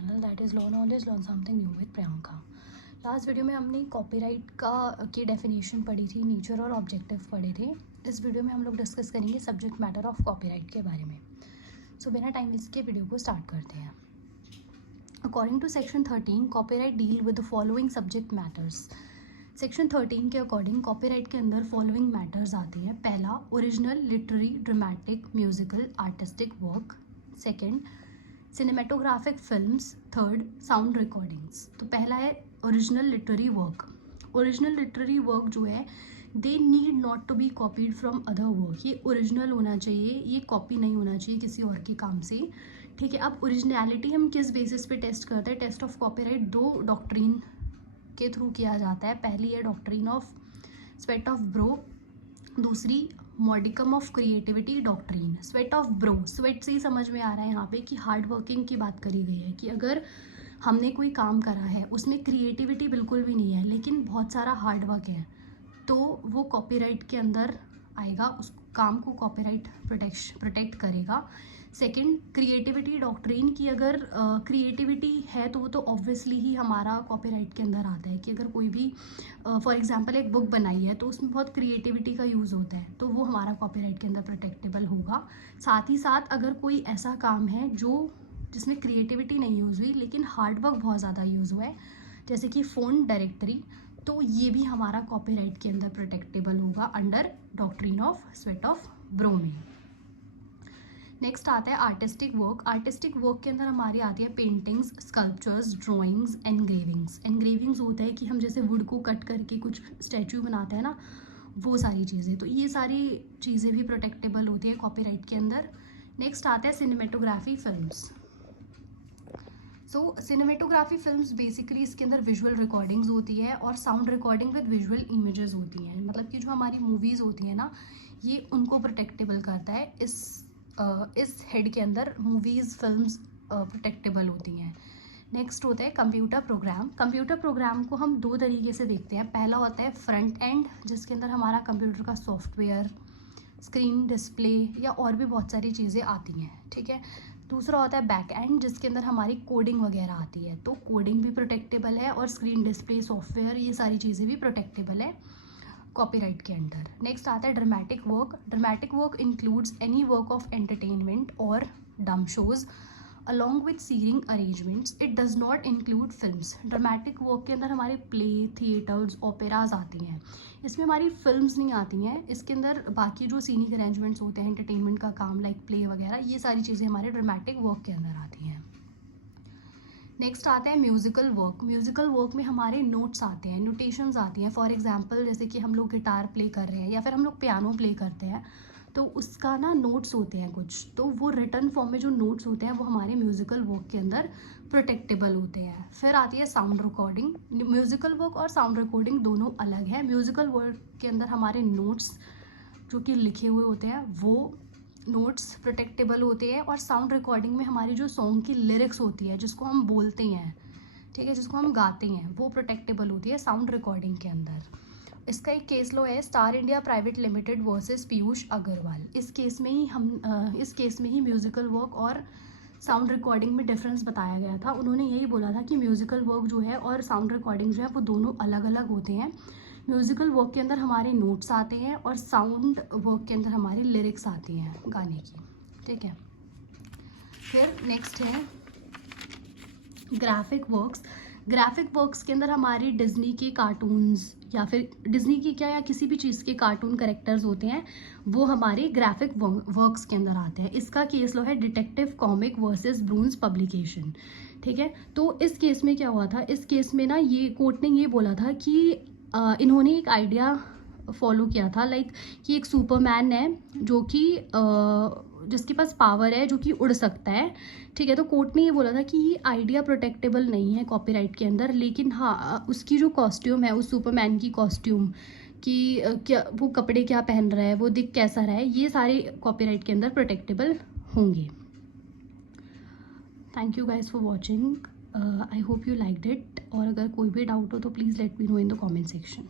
Channel that is learn always learn something new with Priyanka. Last video में हमने copyright की definition पढ़ी थी, नेचर और ऑब्जेक्टिव पढ़े थे। इस वीडियो में हम लोग डिस्कस करेंगे सब्जेक्ट मैटर ऑफ कॉपीराइट के बारे में। सो बिना टाइम वेस्ट के वीडियो को स्टार्ट करते हैं। According to section 13 copyright deal with the following subject matters. Section 13 के अकॉर्डिंग कॉपीराइट के अंदर फॉलोइंग मैटर्स आती है। पहला, original literary dramatic musical artistic work. Second, cinematographic films. Third, sound recordings. तो पहला है original literary work. Original literary work जो है they need not to be copied from other work. ये ओरिजिनल होना चाहिए, ये कॉपी नहीं होना चाहिए किसी और के काम से। ठीक है, अब ओरिजिनलिटी हम किस बेसिस पे टेस्ट करते हैं? टेस्ट ऑफ कॉपीराइट दो डॉक्ट्रिन के थ्रू किया जाता है। पहली है doctrine of sweat of brow, दूसरी modicum of creativity doctrine. Sweat of brow, sweat से ही समझ में आ रहा है यहाँ पे कि हार्ड वर्किंग की बात करी गई है कि अगर हमने कोई काम करा है उसमें क्रिएटिविटी बिल्कुल भी नहीं है लेकिन बहुत सारा हार्ड वर्क है तो वो कॉपीराइट के अंदर आएगा, उस काम को कॉपीराइट प्रोटेक्ट करेगा। सेकंड, क्रिएटिविटी डॉक्ट्रिन की अगर क्रिएटिविटी है तो वो तो ऑब्वियसली ही हमारा कॉपीराइट के अंदर आता है कि अगर कोई भी फॉर एग्जांपल एक बुक बनाई है तो उसमें बहुत क्रिएटिविटी का यूज़ होता है तो वो हमारा कॉपीराइट के अंदर प्रोटेक्टेबल होगा। साथ ही साथ अगर कोई ऐसा काम है जिसमें क्रिएटिविटी नहीं यूज़ हुई लेकिन हार्डवर्क बहुत ज़्यादा यूज़ हुआ है, जैसे कि फ़ोन डायरेक्टरी, तो ये भी हमारा कॉपीराइट के अंदर प्रोटेक्टेबल होगा under doctrine of sweat of bro में। नेक्स्ट आता है आर्टिस्टिक वर्क। आर्टिस्टिक वर्क के अंदर हमारी आती है paintings, sculptures, drawings, engravings. Engravings होता है कि हम जैसे वुड को कट करके कुछ स्टैचू बनाते हैं ना, वो सारी चीज़ें, तो ये सारी चीज़ें भी प्रोटेक्टेबल होती है कॉपीराइट के अंदर। नेक्स्ट आता है सिनेमेटोग्राफी फिल्म्स। सो सिनेमेटोग्राफी फिल्म्स बेसिकली इसके अंदर विजुअल रिकॉर्डिंग्स होती है और sound recording with visual images होती हैं। मतलब कि जो हमारी मूवीज़ होती हैं ना, ये उनको प्रोटेक्टेबल करता है। इस हेड के अंदर मूवीज़ फिल्म्स प्रोटेक्टेबल होती हैं। नेक्स्ट होता है कंप्यूटर प्रोग्राम। कंप्यूटर प्रोग्राम को हम दो तरीके से देखते हैं। पहला होता है फ्रंट एंड, जिसके अंदर हमारा कंप्यूटर का सॉफ्टवेयर, स्क्रीन, डिस्प्ले या और भी बहुत सारी चीज़ें आती हैं। ठीक है, दूसरा होता है बैक एंड, जिसके अंदर हमारी कोडिंग वगैरह आती है। तो कोडिंग भी प्रोटेक्टेबल है और स्क्रीन, डिस्प्ले, सॉफ्टवेयर, ये सारी चीज़ें भी प्रोटेक्टेबल है कॉपीराइट के अंडर। नेक्स्ट आता है dramatic work. Dramatic work includes any work of entertainment और डम shows along with shearing arrangements. It does not include films. Dramatic work के अंदर हमारे प्ले, थिएटर्स, ओपेराज आती हैं, इसमें हमारी फिल्म्स नहीं आती हैं। इसके अंदर बाकी जो सीनिंग अरेंजमेंट्स होते हैं, एंटरटेनमेंट का काम लाइक प्ले वगैरह, ये सारी चीज़ें हमारे ड्रामेटिक वर्क के अंदर आती हैं। नेक्स्ट आता है म्यूज़िकल वर्क। म्यूज़िकल वर्क में हमारे नोट्स आते हैं, नोटेशंस आती हैं। फॉर एग्जांपल जैसे कि हम लोग गिटार प्ले कर रहे हैं या फिर हम लोग पियानो प्ले करते हैं तो उसका ना नोट्स होते हैं कुछ, तो वो रिटर्न फॉर्म में जो नोट्स होते हैं वो हमारे म्यूज़िकल वर्क के अंदर प्रोटेक्टेबल होते हैं। फिर आती है साउंड रिकॉर्डिंग। म्यूज़िकल वर्क और साउंड रिकॉर्डिंग दोनों अलग है। म्यूज़िकल वर्क के अंदर हमारे नोट्स जो कि लिखे हुए होते हैं वो नोट्स प्रोटेक्टेबल होते हैं और साउंड रिकॉर्डिंग में हमारी जो सॉन्ग की लिरिक्स होती है जिसको हम बोलते हैं, ठीक है, जिसको हम गाते हैं, वो प्रोटेक्टेबल होती है साउंड रिकॉर्डिंग के अंदर। इसका एक केस लो है Star India private limited versus Piyush Agarwal. इस केस में ही म्यूज़िकल वर्क और साउंड रिकॉर्डिंग में डिफरेंस बताया गया था। उन्होंने यही बोला था कि म्यूज़िकल वर्क जो है और साउंड रिकॉर्डिंग जो है वो दोनों अलग अलग होते हैं। म्यूज़िकल वर्क के अंदर हमारे नोट्स आते हैं और साउंड वर्क के अंदर हमारी लिरिक्स आती हैं गाने की। ठीक है, फिर नेक्स्ट है ग्राफिक वर्क्स। ग्राफिक वर्क्स के अंदर हमारी डिज्नी के कार्टून्स या फिर डिज्नी की क्या या किसी भी चीज़ के कार्टून कैरेक्टर्स होते हैं, वो हमारे ग्राफिक वर्क्स के अंदर आते हैं। इसका केस लो है डिटेक्टिव कॉमिक वर्सेस ब्रून्स पब्लिकेशन। ठीक है, तो इस केस में क्या हुआ था? इस केस में ना ये कोर्ट ने ये बोला था कि इन्होंने एक आइडिया फॉलो किया था लाइक कि एक सुपरमैन है जो कि जिसके पास पावर है, जो कि उड़ सकता है। ठीक है, तो कोर्ट ने ये बोला था कि ये आइडिया प्रोटेक्टेबल नहीं है कॉपीराइट के अंदर, लेकिन हाँ उसकी जो कॉस्ट्यूम है, उस सुपरमैन की कॉस्ट्यूम कि क्या वो कपड़े क्या पहन रहा है, वो दिख कैसा रहा है, ये सारे कॉपीराइट के अंदर प्रोटेक्टेबल होंगे। Thank you guys for watching. I hope you liked it और अगर कोई भी डाउट हो तो please let me know in the comment section.